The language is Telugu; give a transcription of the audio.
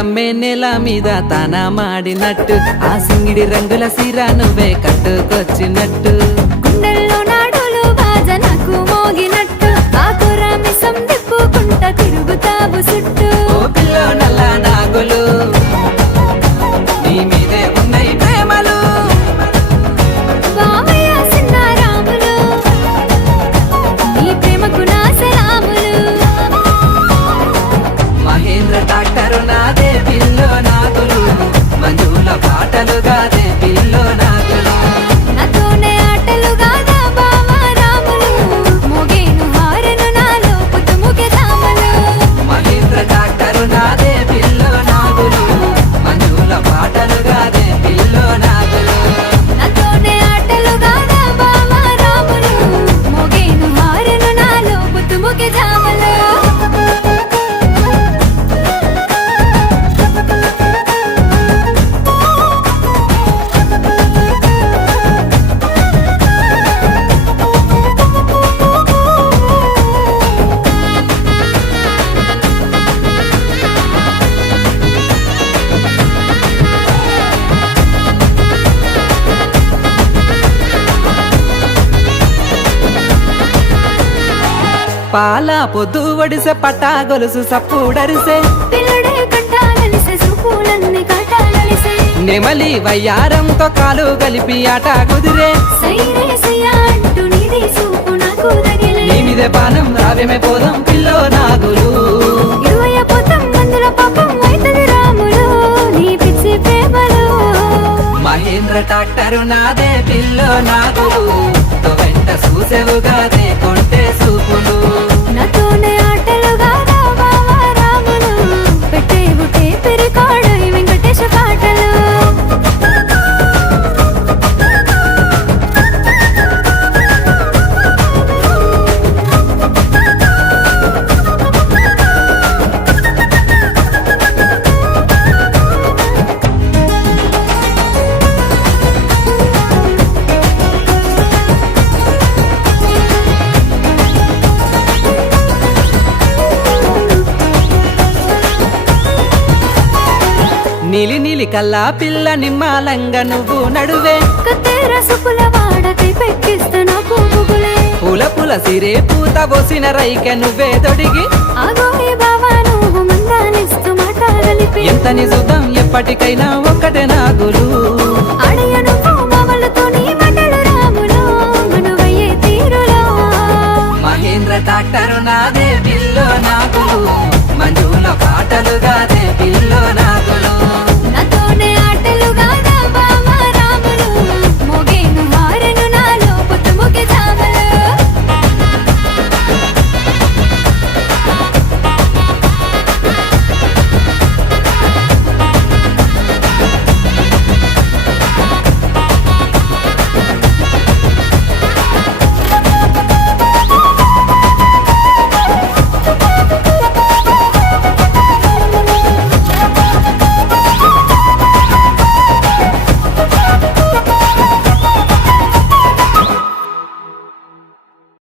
మల్లమ్మే నేల మీద తాన మాడినట్టు ఆ సింగిడి రంగుల సీర నువ్వే కట్టుకొచ్చినట్టు గుండెల్లో నాడులు బాజ నాకు మోగినట్టు ఆకురా మిసం తిప్పుకుంట తిరుగుతావు చుట్టూ ఓ పిల్లో నల్ల నాగులు నీ మీదే ఉన్నాయి ప్రేమలు బావయ్య సిన్నారాములు నీ ప్రేమకు నా సలాములు మహేంద్ర డాక్టరు నాదే పిల్లో నాగులు మంజుల పాటలు గాదే పిల్లో నాగులు నాతోనే ఆటలు గాదా బావా రాములు మోగేను హారెను నాలో పుట్టుముఖ జామలు మహేంద్ర డాక్టరు నాదే పిల్లో నాగులు మంజుల పాటలు గాదే పిల్లో నాగులు నాతోనే ఆటలు గాదా బావా రాములు మోగేను హారెను నాలో పుట్టుముఖ జామలు పాల పొద్దు ఒడిసె పట్టా గొలుసు సప్పుడరిసే పిల్లడే కట్టాలలిసే సుపూలన్నీ కట్టాలలిసే నెమలి వయ్యారంతో కాలు కలిపి ఆట కుదిరే సైరే సయ్యా అంటూ నీది సూపు నాకు తగిలే నీ మీదే పానం రావ్యమే పోదాం పిల్లో నాగులు ఇరువయ్య పోతం మందుల పాపం వైతది రాములు నీ పిచ్చి ప్రేమలు మహేంద్ర డాక్టరు నాదే పిల్లో నాగులు తో వెంట చూసేవుగాదే కొంటే సూపులు నాతోనే ఆటలు గాదా బావా రాములు పెట్టేవు టేపు రికార్డు ఈ వెంకటేశ పాటలు నీలి నీలి కల్లా పిల్ల నిమ్మాలంగ నువ్వు నడువే కత్తెర సుపుల వాడకై పెట్టిస్తా నాకు బుగులే పూల పూల సిరే పూత పోసిన రైకె నువ్వే తొడిగి ఆగోయే బావా నువ్వు మందాలిస్తూ మాటలిపి ఎంత నిజుదాం ఎప్పటికైనా ఒక్కటే నాగులు ఆడయ్య నువ్వు మామలతో నీ మాటలు రాములు మనువయ్యే తీరులో మహేంద్ర డాక్టరు నాదే పిల్లో నాగులు మంజుల పాటలుగా